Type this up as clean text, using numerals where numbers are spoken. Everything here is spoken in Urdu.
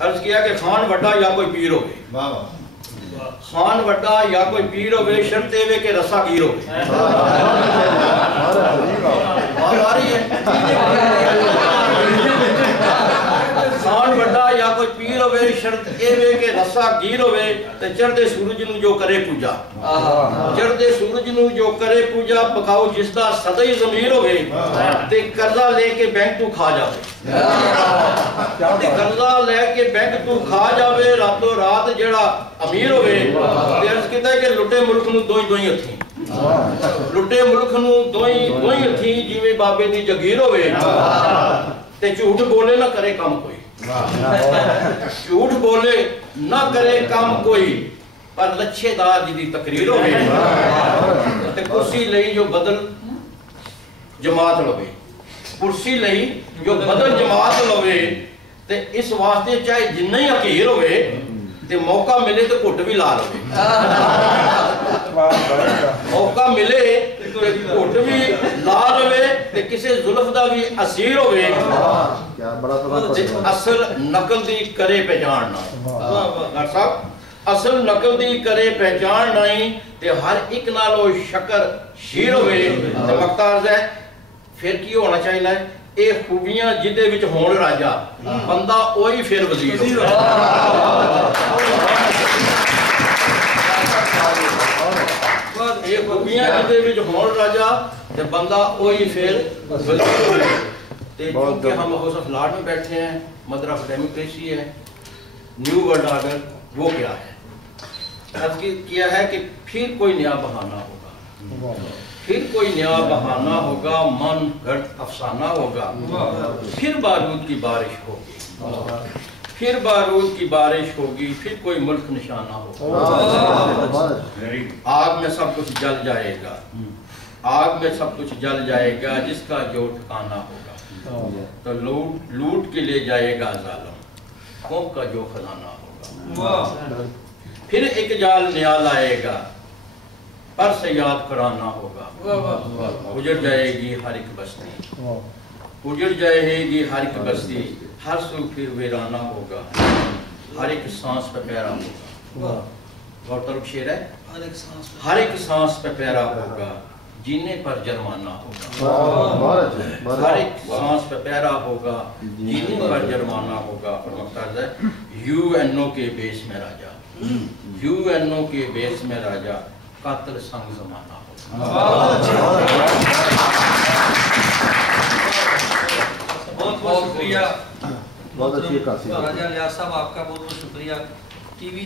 عرض کیا کہ خان وڈا یا کوئی پیر ہوئے، خان وڈا یا کوئی پیر ہوئے، شرط ہوئے کہ رسا گیر ہوئے۔ بات آ رہی ہے؟ خان وڈا یا کوئی پیر ہوئے، شرط ہوئے کہ رسا گیر ہوئے، تے چڑھدے سورج نو جو کرے پوجا، چڑھدے سورج نو جو کرے پوجا، پکاؤ جس دا صدی ضمیر ہوئے، تے قرضہ لے کے بینک تو کھا جاوے، قرضہ لے کے بینک تو کھا جاوے، راتوں رات جڑا امیر ہوئے، تے عرض کیتا ہے کہ لٹے ملک نو دوئی ہتھیں، لٹے ملک نو دوئی ہتھیں، جیویں بابے دی جگیر ہوئے، تے جھوٹ بولے نہ کرے کام کوئی، جھوٹ بولے نہ کرے کام کوئی، پر لچھے دا جدی تقریر ہوئے، تے کرسی لئی جو بدل جماعت لوے، کرسی لئی جو بدل جماعت لوے، تے اس واسطے چاہے جنہ ہی حقیر ہوئے، تے موقع ملے تو کھٹ بھی لا لوے، موقع ملے تو کھٹ بھی لا لوے، تے کسے ظلف دا بھی اسیر ہوئے، اصل نقل دی کرے پہچاننا، اصل نقل دی کرے پہچان نہیں، تے ہر ایک نالو شکر شیر ہوئے، تے مقتارز ہے پھر کی ہونا چاہیے ہے اے خوبیاں جدے وچ ہون راجہ، بندہ اوہی پھر وزیر ہوئے، اے خوبیاں جدے وچ ہون راجہ، تے بندہ اوہی پھر وزیر ہوئے۔ کیونکہ ہم ہاؤس آف لارڈ میں بیٹھے ہیں، مدر آف ڈیموکریسی ہے، نیو ورلڈ آرڈر، وہ کیا ہے؟ عرض کیا ہے کہ پھر کوئی نیا بہانہ ہوگا، پھر کوئی نیا بہانہ ہوگا، من گھڑت افسانہ ہوگا، پھر بارود کی بارش ہوگی، پھر بارود کی بارش ہوگی، پھر کوئی ملک نشانہ ہوگا، آگ میں سب کچھ جل جائے گا، آگ میں سب کچھ جل جائے گا، جس کا جو ٹھکانہ ہوگا، تو لوٹ کے لے جائے گا ظالم، قوم کا جو خزانہ ہوگا، پھر ایک جال نیا لائے گا، پر سے یاد کرانا ہوگا، اجڑ جائے گی ہر ایک بستی، اجڑ جائے گی ہر ایک بستی، ہر سو پھر ویرانہ ہوگا، ہر ایک سانس پہ پیرا ہوگا، اور طلب شیر ہے، ہر ایک سانس پہ پیرا ہوگا، جینے پر جرمانہ ہوگا، ہر ایک سانس پہ پیرا ہوگا، جینے پر جرمانہ ہوگا، اور مقترض ہے یو این او کے بیس میں راجہ، یو این او کے بیس میں راجہ، قاتل سنگ زمانہ ہوگا۔ بہت بہت شکریہ راجہ الیاس صاحب، آپ کا بہت بہت شکریہ۔ T V